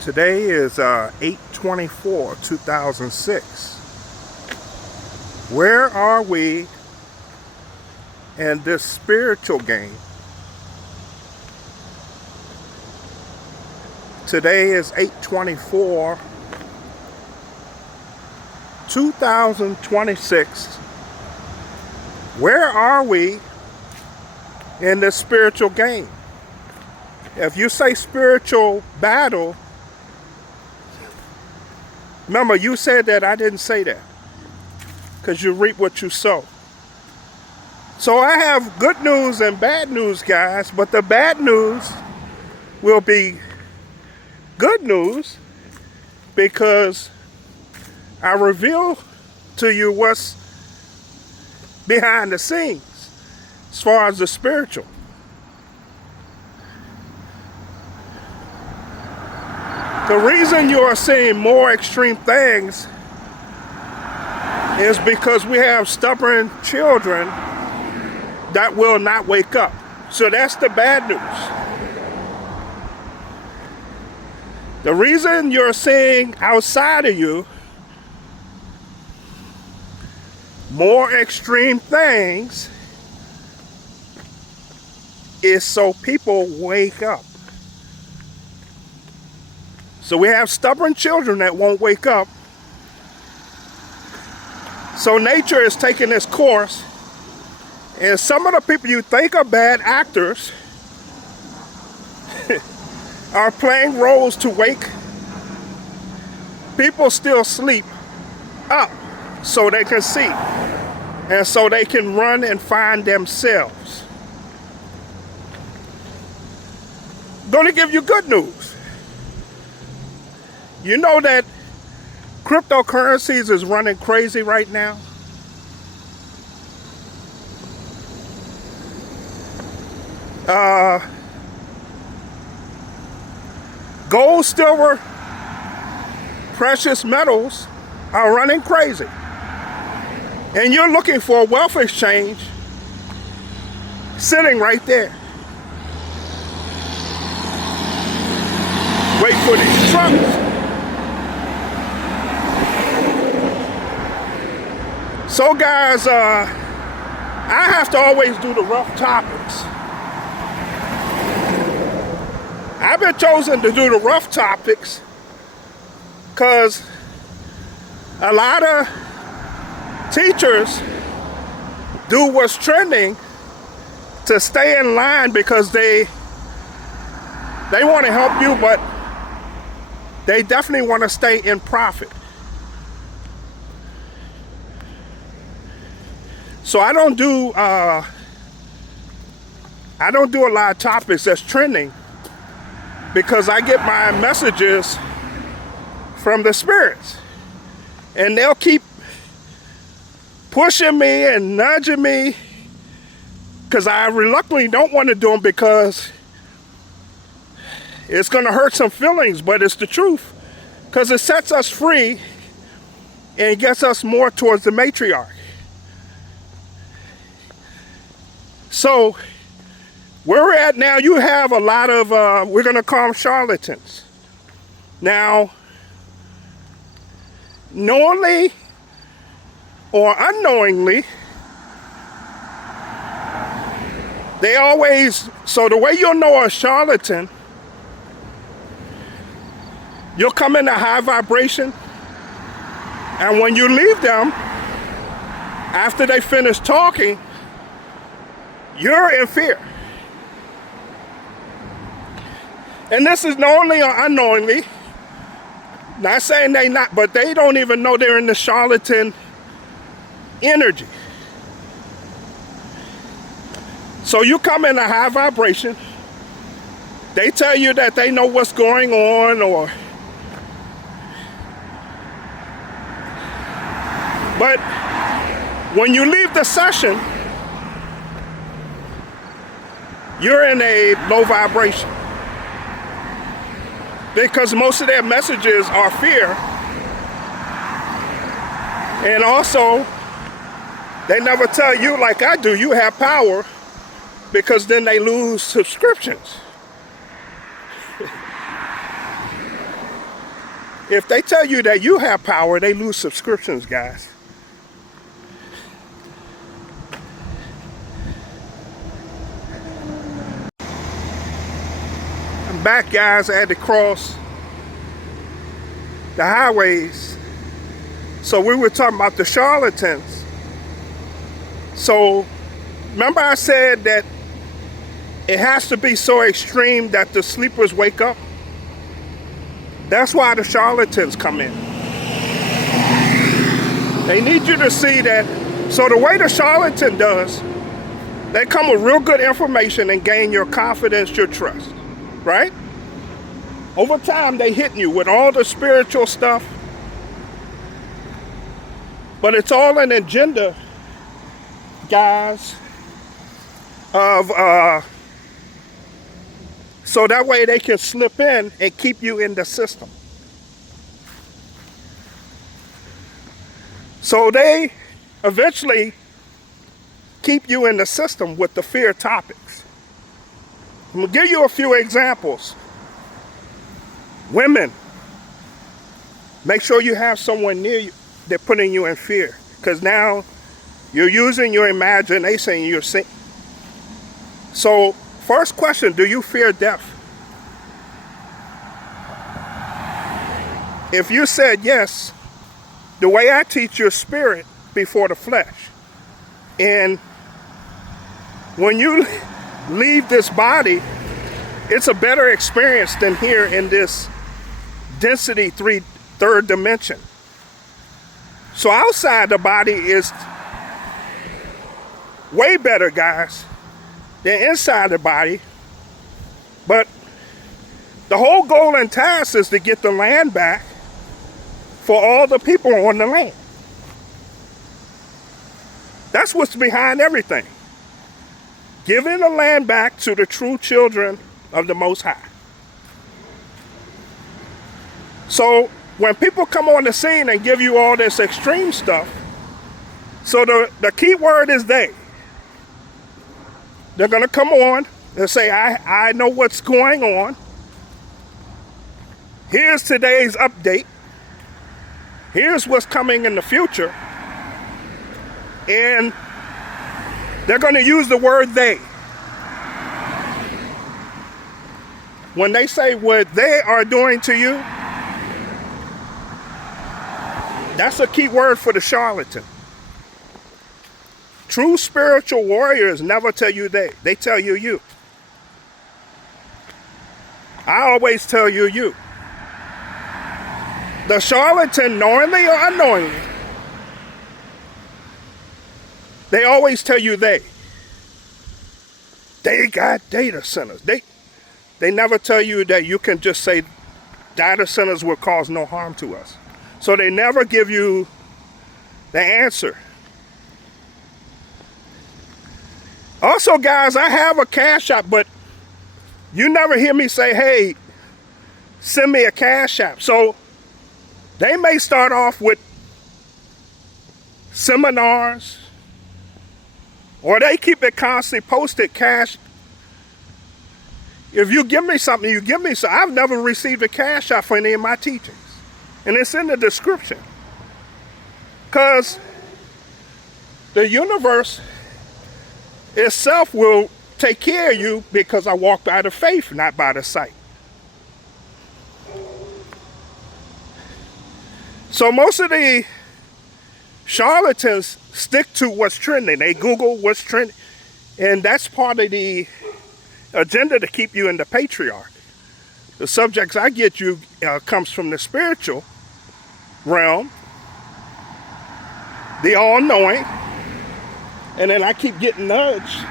Today is 8/24/2006. Where are we in this spiritual game? Today is 8/24/2026. Where are we in this spiritual game? If you say spiritual battle, remember you said that, I didn't say that, because you reap what you sow. So I have good news and bad news, guys, but the bad news will be good news because I reveal to you what's behind the scenes as far as the spiritual. The reason you are seeing more extreme things is because we have stubborn children that will not wake up. So that's the bad news. The reason you're seeing outside of you more extreme things is so people wake up. So we have stubborn children that won't wake up. So nature is taking its course, and some of the people you think are bad actors are playing roles to wake people still sleep up so they can see and so they can run and find themselves. I'm going to give you good news. You know that cryptocurrencies is running crazy right now? Gold, silver, precious metals are running crazy. And you're looking for a wealth exchange sitting right there. Wait for these trucks. So guys, I have to always do the rough topics. I've been chosen to do the rough topics because a lot of teachers do what's trending to stay in line because they want to help you, but they definitely want to stay in profit. So I don't do a lot of topics that's trending because I get my messages from the spirits, and they'll keep pushing me and nudging me because I reluctantly don't want to do them because it's going to hurt some feelings, but it's the truth because it sets us free and gets us more towards the matriarch. So where we're at now, you have a lot of, we're going to call them charlatans. Now, knowingly or unknowingly, they always, so the way you'll know a charlatan, you'll come in a high vibration, and when you leave them, after they finish talking, you're in fear. And this is knowingly or unknowingly. Not saying they not, but they don't even know they're in the charlatan energy. So you come in a high vibration. They tell you that they know what's going on, but when you leave the session, you're in a low vibration because most of their messages are fear, and also they never tell you, like I do, you have power, because then they lose subscriptions. If they tell you that you have power, they lose subscriptions, guys. I'm back, guys. I had to cross the highways. So we were talking about the charlatans. So remember I said that it has to be so extreme that the sleepers wake up? That's why the charlatans come in. They need you to see that. So the way the charlatan does, they come with real good information and gain your confidence, your trust, right? Over time, they hit you with all the spiritual stuff, but it's all an agenda, guys, of so that way they can slip in and keep you in the system. So they eventually keep you in the system with the fear topics. I'm gonna give you a few examples. Women, make sure you have someone near you that's putting you in fear, because now you're using your imagination. You're seeing. So, first question: do you fear death? If you said yes, the way I teach your spirit before the flesh, and when you leave this body, it's a better experience than here in this density third dimension. So outside the body is way better, guys, than inside the body. But the whole goal and task is to get the land back for all the people on the land. That's what's behind everything. Giving the land back to the true children of the Most High. So when people come on the scene and give you all this extreme stuff, so the key word is they. They're going to come on and say, I know what's going on. Here's today's update. Here's what's coming in the future. And they're going to use the word they. When they say what they are doing to you, that's a key word for the charlatan. True spiritual warriors never tell you they. They tell you you. I always tell you you. The charlatan, knowingly or unknowingly, they always tell you they. They got data centers. They never tell you that you can just say data centers will cause no harm to us. So they never give you the answer. Also, guys, I have a Cash App, but you never hear me say, hey, send me a Cash App. So they may start off with seminars, or they keep it constantly posted cash. If you give me something, you give me something. I've never received a Cash App for any of my teachings. And it's in the description. Because the universe itself will take care of you, because I walk by the faith, not by the sight. So most of the charlatans stick to what's trending. They Google what's trending. And that's part of the agenda to keep you in the patriarch. The subjects I get you comes from the spiritual realm, the all-knowing, and then I keep getting nudged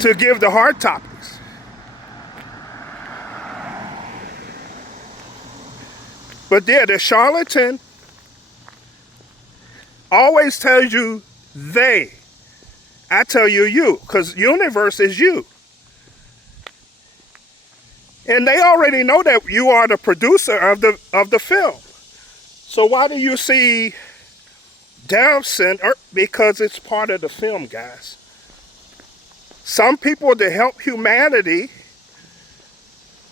to give the hard topics. But yeah, the charlatan always tells you they. I tell you you, because universe is you. And they already know that you are the producer of the film. So why do you see Death Center? Because it's part of the film, guys. Some people, to help humanity,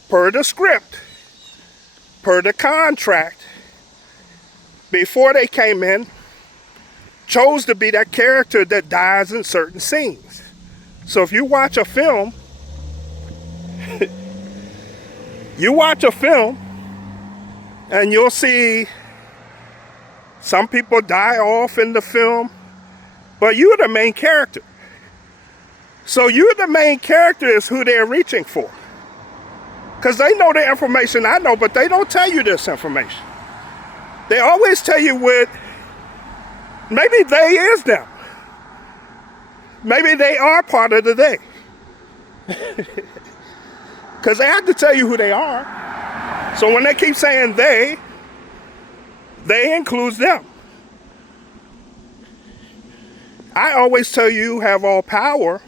per the script, per the contract, before they came in, chose to be that character that dies in certain scenes. So if you watch a film, and you'll see some people die off in the film, but you're the main character. So you're the main character is who they're reaching for. Because they know the information I know, but they don't tell you this information. They always tell you what, maybe they is them. Maybe they are part of the they. Because they have to tell you who they are. So when they keep saying they includes them. I always tell you have all power,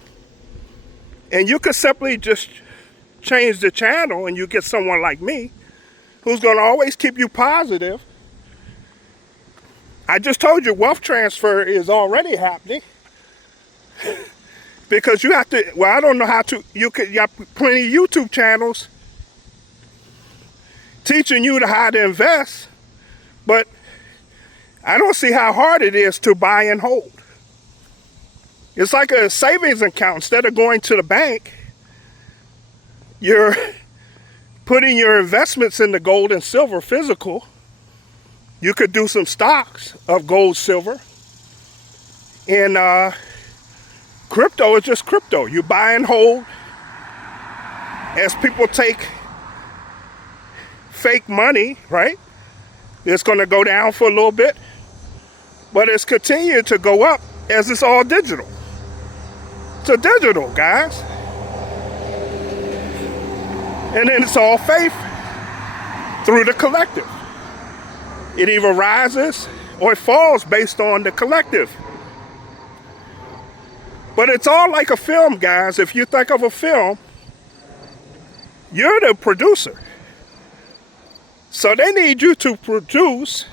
and you could simply just change the channel and you get someone like me who's going to always keep you positive. I just told you wealth transfer is already happening. Because you have to, well, I don't know how to, you got plenty of YouTube channels teaching you how to invest, but I don't see how hard it is to buy and hold. It's like a savings account. Instead of going to the bank, you're putting your investments into gold and silver physical. You could do some stocks of gold, silver, and crypto is just crypto. You buy and hold. As people take fake money, right? It's going to go down for a little bit, but it's continued to go up as it's all digital. It's digital, guys. And then it's all faith through the collective. It either rises or it falls based on the collective. But it's all like a film, guys. If you think of a film, you're the producer. So they need you to produce.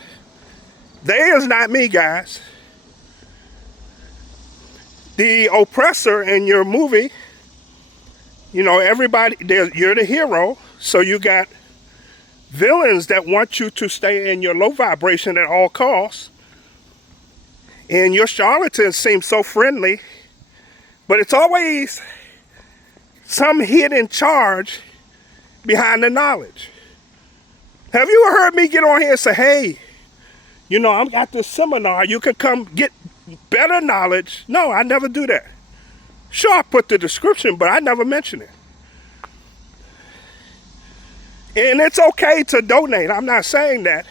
They is not me, guys. The oppressor in your movie, you know, everybody, you're the hero. So you got villains that want you to stay in your low vibration at all costs. And your charlatans seem so friendly, but it's always some hidden charge behind the knowledge. Have you ever heard me get on here and say, hey, you know, I've got this seminar, you can come get better knowledge? No, I never do that. Sure, I put the description, but I never mention it. And it's okay to donate, I'm not saying that,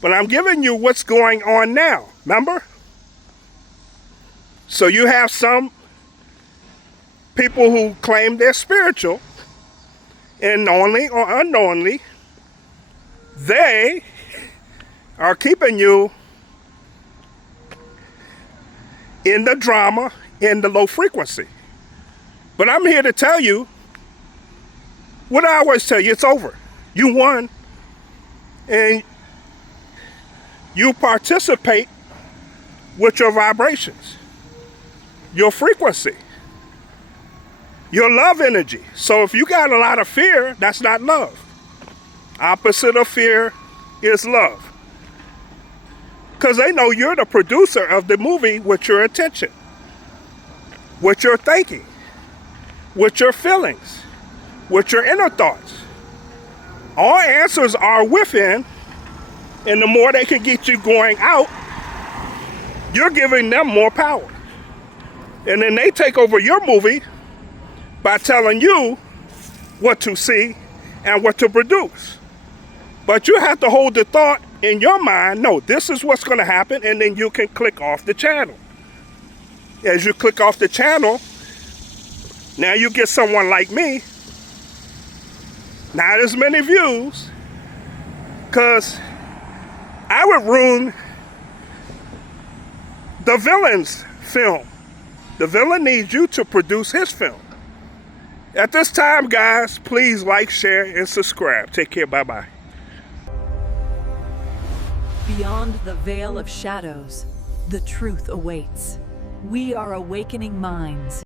but I'm giving you what's going on now, remember? So you have some people who claim they're spiritual, and knowingly or unknowingly, they are keeping you in the drama, in the low frequency. But I'm here to tell you what I always tell you, it's over. You won, and you participate with your vibrations, your frequency, your love energy. So if you got a lot of fear, that's not love. Opposite of fear is love. Because they know you're the producer of the movie with your intention, with your thinking, with your feelings, with your inner thoughts. All answers are within, and the more they can get you going out, you're giving them more power. And then they take over your movie by telling you what to see and what to produce. But you have to hold the thought in your mind, no, this is what's going to happen, and then you can click off the channel. As you click off the channel, now you get someone like me, not as many views, because I would ruin the villain's film. The villain needs you to produce his film. At this time, guys, please like, share, and subscribe. Take care. Bye-bye. Beyond the veil of shadows, the truth awaits. We are awakening minds.